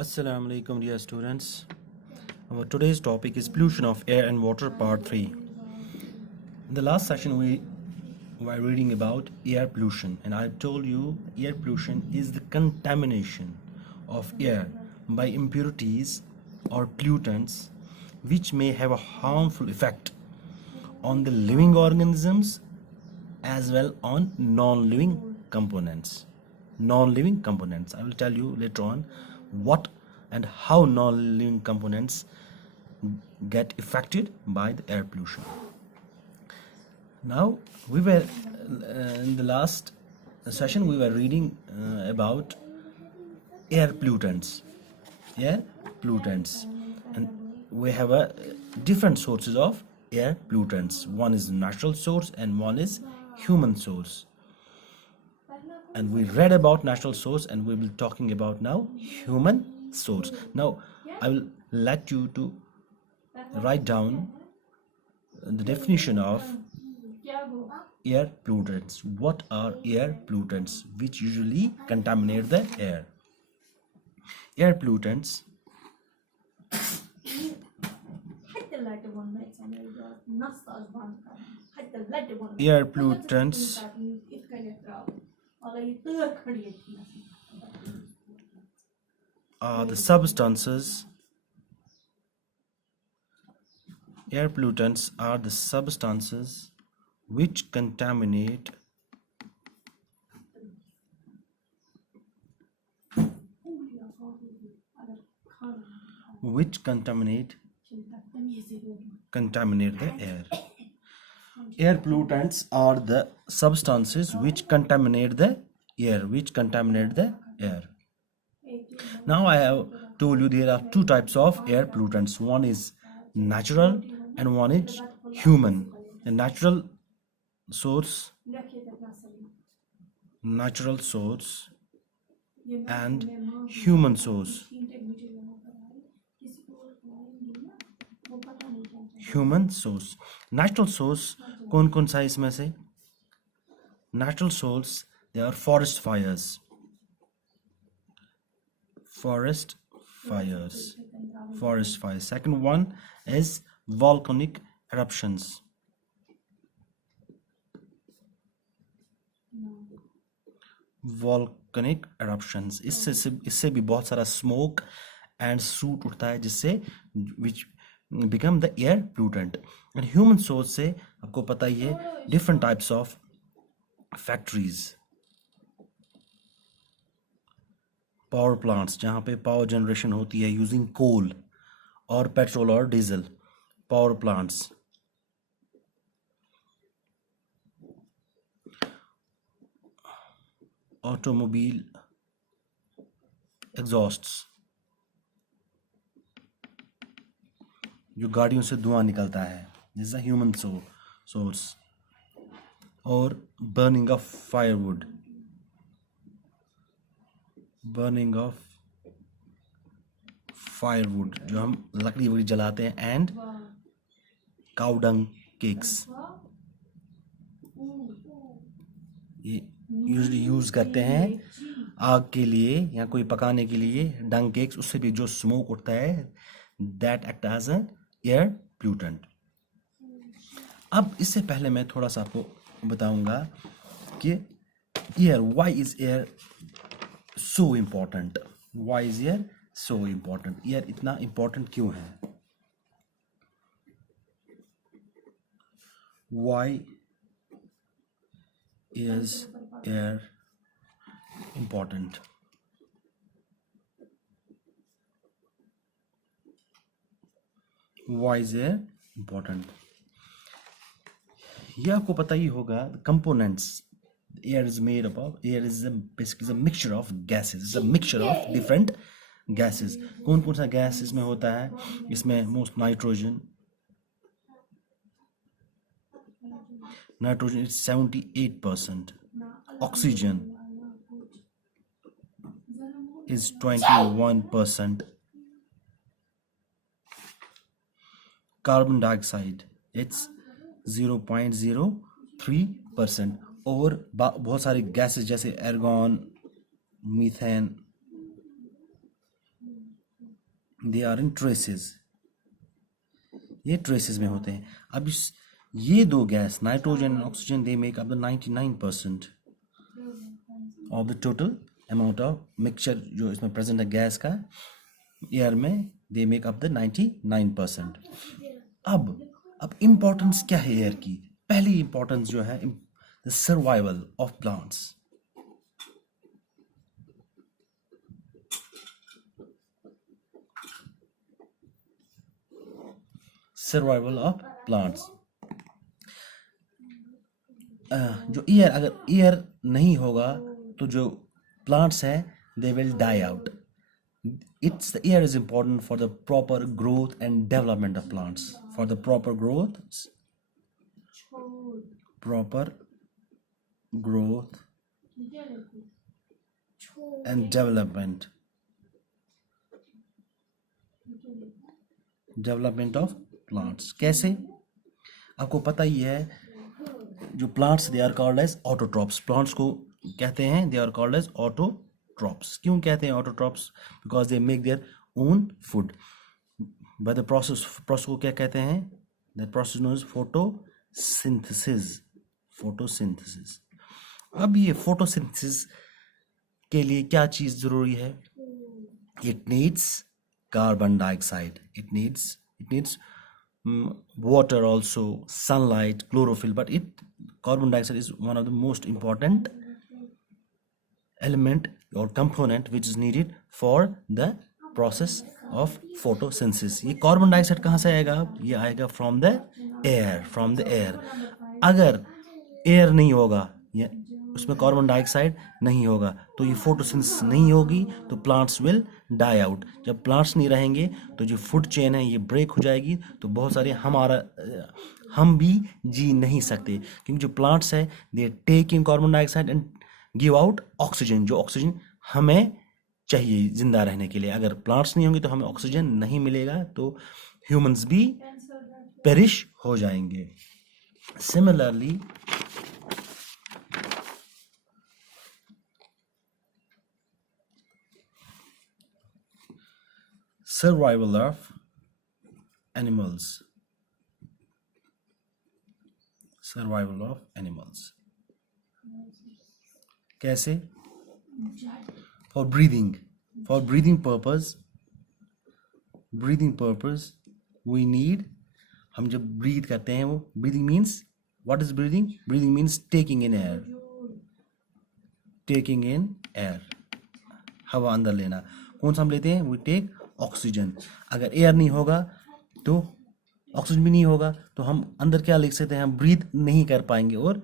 Assalamu alaikum dear students. Our today's topic is pollution of air and water part 3. In the last session we were reading about air pollution, and I told you air pollution is the contamination of air by impurities or pollutants which may have a harmful effect on the living organisms as well on non-living components. Non-living components. I will tell you later on what and how non-living components get affected by the air pollution. Now we were in the last session we were reading about air pollutants. Air pollutants, and we have a different sources of air pollutants. One is natural source and one is human source. And we read about natural source, and we will be talking about now human source. Now I will let you to write down the definition of air pollutants. What are air pollutants which usually contaminate the air? Air pollutants air pollutants are the substances air pollutants are the substances which contaminate the air. Air pollutants are the substances which contaminate the air. Now I have told you there are two types of air pollutants. One is natural and one is human. A natural source and human source. Natural source कौन कौन सा इसमें से? Natural source, they are forest fires. Second one is volcanic eruptions. इससे भी बहुत सारा smoke and soot उठता है जिससे which become the air pollutant. And human source से आपको पता ही है different types of factories, power plants जहाँ पे power generation होती है using coal और petrol और diesel, power plants. Automobile exhausts, जो गाड़ियों से धुआं निकलता है, this is a human source. और burning of firewood, जो हम लकड़ी वकड़ी जलाते हैं, and cow dung cakes, ये यूजली यूज करते हैं आग के लिए या कोई पकाने के लिए. डंग केक्स, उससे भी जो स्मोक उठता है, that act as an air pollutant. अब इससे पहले मैं थोड़ा सा आपको बताऊंगा कि air, why is air so important. Air इतना इम्पोर्टेंट क्यों है? Why is air important? Why is air important? ये आपको पता ही होगा. The components air is made up of. Air is basically a mixture of gases. It's a mixture of different gases. कौन कौन सा गैस इसमें होता है? इसमें most nitrogen is 78%. Oxygen is 21%. Carbon dioxide, it's 0.03%. और बहुत सारी गैसेस जैसे argon, methane, they are in traces, ये ट्रेसेस में होते हैं. अब ये दो gas nitrogen and oxygen they make up the 99% of the total amount of mixture जो इसमें प्रेजेंट है गैस का एयर में, दे मेक अप द 99%. अब इम्पोर्टेंस क्या है एयर की? पहली इम्पोर्टेंस जो है the survival of plants. Survival of plants. जो एयर, अगर एयर नहीं होगा तो जो प्लांट्स हैं they will die out. It's the air is important for the proper growth and development of plants. For the proper growth and development of plants. कैसे? आपको पता ही है जो plants they are called as autotrophs. Plants को कहते हैं they are called as autotrophs. क्यों कहते हैं autotrophs? Because they make their own food by the process को क्या कहते हैं? That process known as photosynthesis. अब ये फोटोसिंथेसिस के लिए क्या चीज जरूरी है? It needs carbon dioxide, it needs water also, sunlight, chlorophyll, but carbon dioxide is one of the most important element or component which is needed for the process of photosynthesis. ये carbon dioxide कहाँ से आएगा? ये आएगा from the air. अगर air नहीं होगा या उसमें कार्बन डाइऑक्साइड नहीं होगा तो ये फोटोसिंथेसिस नहीं होगी, तो प्लांट्स विल डाई आउट. जब प्लांट्स नहीं रहेंगे तो जो फूड चेन है ये ब्रेक हो जाएगी, तो बहुत सारे हम भी जी नहीं सकते, क्योंकि जो प्लांट्स है they take in carbon dioxide and give out oxygen. जो ऑक्सीजन हमें चाहिए जिंदा रहने के लिए. अगर प्लांट्स नहीं होंगे तो हमें ऑक्सीजन नहीं मिलेगा, तो ह्यूमंस भी पेरिश हो जाएंगे. Similarly survival of animals. कैसे? for breathing purpose we need, हम जब ब्रीथ करते हैं वो breathing means, what is breathing means taking in air, हवा अंदर लेना. कौन सा हम लेते हैं? we take oxygen. अगर एयर नहीं होगा तो ऑक्सीजन भी नहीं होगा, तो हम अंदर क्या लिख सकते हैं? हम ब्रीथ नहीं कर पाएंगे और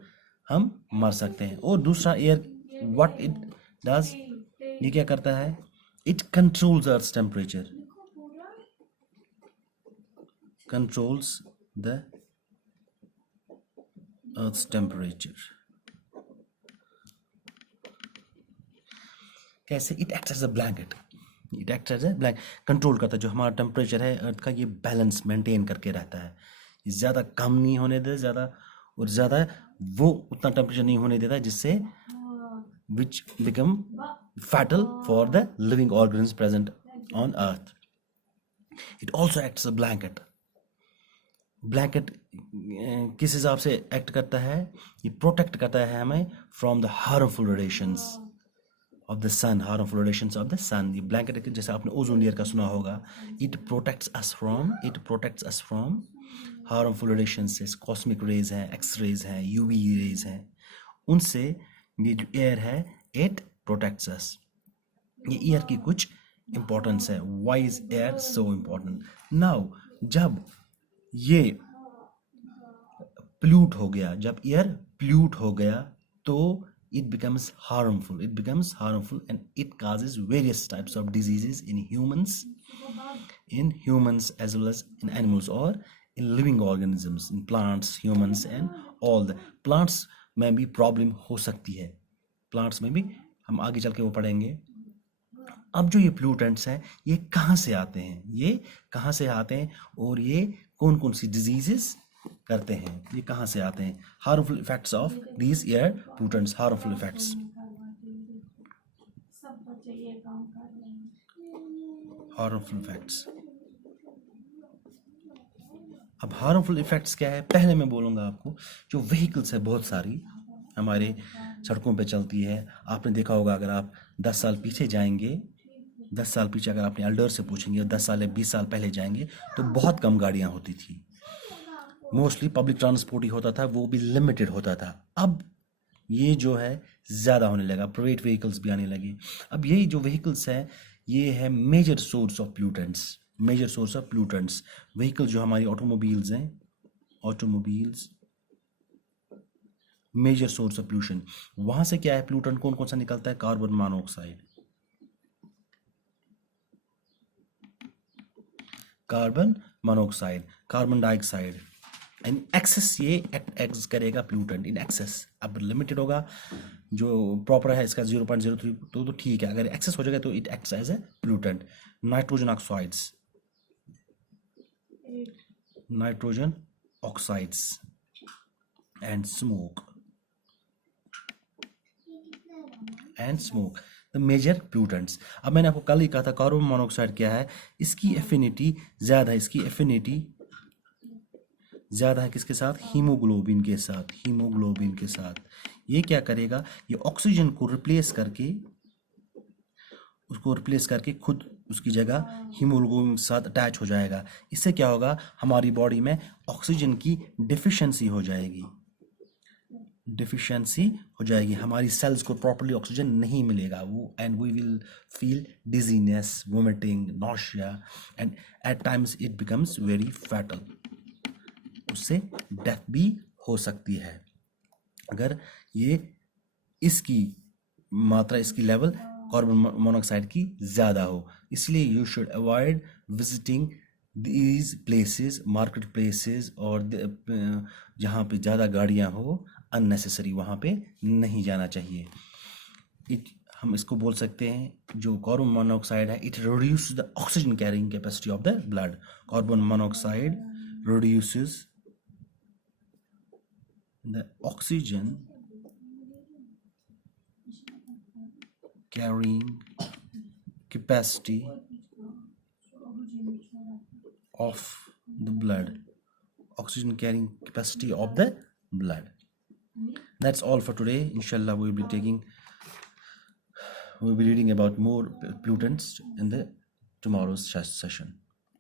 हम मर सकते हैं. और दूसरा एयर व्हाट इट डज, ये क्या करता है? It controls earth temperature, controls the earth temperature. कैसे? It acts as a blanket. Control करता है जो हमारा टेम्परेचर है अर्थ का, ये बैलेंस मेंटेन करके रहता है. ये ज़्यादा कम नहीं होने देता, ज़्यादा वो उतना टेम्परेचर नहीं होने देता जिससे विच become fatal for the living organs present on earth. It also acts a blanket. किस हिसाब से एक्ट करता है? ये प्रोटेक्ट करता है हमें from the harmful radiations of the sun, harmful radiations of the sun. ये ब्लैंकेट जैसे आपने ओजोन लेयर का सुना होगा. it protects us from harmful radiations. Cosmic rays हैं, एक्स रेज हैं, यूवी रेज हैं, उनसे ये जो एयर है it protects us. ये एयर की कुछ इंपॉर्टेंस है. why is air so important? now जब ये पोल्यूट हो गया, जब एयर पोल्यूट हो गया तो it becomes harmful and it causes various types of diseases in humans as well as in animals or in living organisms, in plants, humans and all the plants में भी problem हो सकती है. Plants में भी हम आगे चल के वो पढ़ेंगे. अब जो ये पोल्यूटेंट्स हैं ये कहाँ से आते हैं और ये कौन कौन सी डिजीजेस करते हैं, ये कहाँ से आते हैं? Harmful effects of these air pollutants. Harmful effects अब हार्मफुल इफ़ेक्ट्स क्या है, पहले मैं बोलूँगा आपको। जो व्हीकल्स है बहुत सारी हमारे सड़कों पे चलती है, आपने देखा होगा, अगर आप 10 साल पीछे जाएंगे, 10 साल पीछे अगर अपने एल्डर से पूछेंगे, 10 साल या 20 साल पहले जाएंगे, तो बहुत कम गाड़ियाँ होती थी। मोस्टली पब्लिक ट्रांसपोर्ट ही होता था, वो भी लिमिटेड होता था। अब ये जो है ज़्यादा होने लगा, प्राइवेट व्हीकल्स भी आने लगे। अब यही जो व्हीकल्स हैं, ये है major source of pollutants, major source of pollutants. Vehicle जो हमारी ऑटोमोबाइल्स हैं, automobiles major source of pollution. वहाँ से क्या है, प्लूटेंट कौन कौन सा निकलता है, carbon monoxide, carbon monoxide, carbon dioxide. In excess ये एक्ट करेगा प्लूटेंट, इन एक्सेस। अब लिमिटेड होगा, जो प्रॉपर है इसका 0.03, तो ठीक है। अगर एक्सेस हो जाएगा तो it acts as a pollutant. Nitrogen oxides, nitrogen oxides and smoke, the major pollutants. अब मैंने आपको कल ही कहा था कार्बन मोनोऑक्साइड क्या है, इसकी एफिनिटी ज़्यादा है, इसकी एफिनिटी ज़्यादा है किसके साथ, हीमोग्लोबिन के साथ, हीमोग्लोबिन के साथ। ये क्या करेगा, ये ऑक्सीजन को रिप्लेस करके, उसको रिप्लेस करके खुद उसकी जगह हीमोग्लोबिन के साथ अटैच हो जाएगा। इससे क्या होगा, हमारी बॉडी में ऑक्सीजन की डिफिशिएंसी हो जाएगी, डिफिशिएंसी हो जाएगी, हमारी सेल्स को प्रॉपर्ली ऑक्सीजन नहीं मिलेगा वो, and we will feel dizziness, vomiting, nausea, and at times it becomes very fatal. उससे डेथ भी हो सकती है अगर ये इसकी मात्रा, इसकी लेवल कार्बन मोनोऑक्साइड की ज़्यादा हो। इसलिए you should avoid visiting these places, market places, और जहाँ पे ज़्यादा गाड़ियाँ हो, अननेसेसरी वहाँ पे नहीं जाना चाहिए। हम इसको बोल सकते हैं, जो कार्बन मोनोऑक्साइड है, it reduce the oxygen carrying capacity of the blood. Carbon monoxide reduces the oxygen carrying capacity of the blood, oxygen carrying capacity of the blood. That's all for today. Inshallah, we'll be reading about more pollutants in the tomorrow's session.